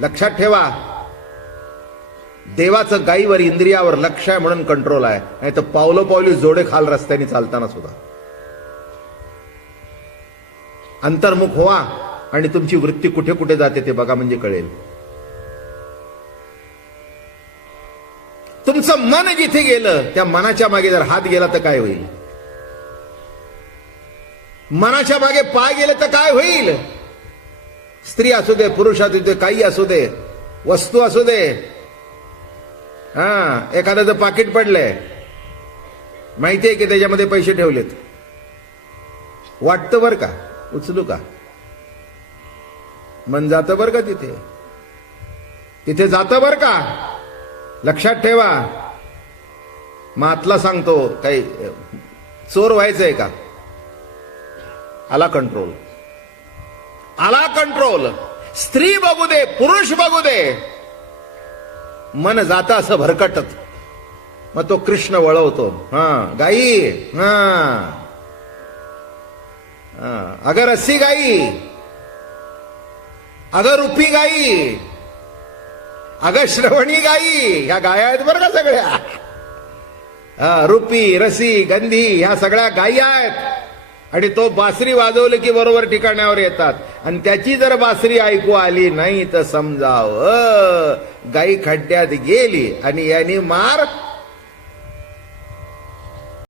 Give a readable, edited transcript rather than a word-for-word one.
लक्षात ठेवा, देवाचं गाईवर इंद्रियावर लक्ष आहे म्हणून कंट्रोल आहे, नाही तर पावलं पावली जोडे खाल रस्त्याने चालताना सुद्धा. अंतर्मुख व्हा आणि तुमची वृत्ती कुठे कुठे जाते ते बघा, म्हणजे कळेल. तुमचं मन जिथे गेलं त्या मनाच्या मागे जर हात गेला तर काय होईल? मनाच्या मागे पाय गेले तर काय होईल? स्त्री असू दे, पुरुष असू दे, काही असू दे, वस्तू असू दे. एखाद्याचं पाकिट पडलंय, माहितीये की त्याच्यामध्ये पैसे ठेवलेत, वाटतं बर का उचलू का, मन जातं बर का, तिथे जातं बर का. लक्षात ठेवा. मातला सांगतो, काही चोर व्हायचंय का? आला कंट्रोल, आला कंट्रोल. स्त्री बघू दे, पुरुष बघू दे, मन जातं असं भरकटत, मग तो कृष्ण वळवतो. गाई, अगर रस्सी गाई, अगर रुपी गाई, अगर श्रवणी गाई, ह्या गाया आहेत बरं का सगळ्या. रुपी, रसी, गंधी ह्या सगळ्या गायी आहेत. आणि तो बासरी वाजवलं की बरोबर ठिकाणावर येतात. आणि त्याची जर बासरी ऐकू आली नाही तर समजावं गाई खड्ड्यात गेली आणि यांनी मार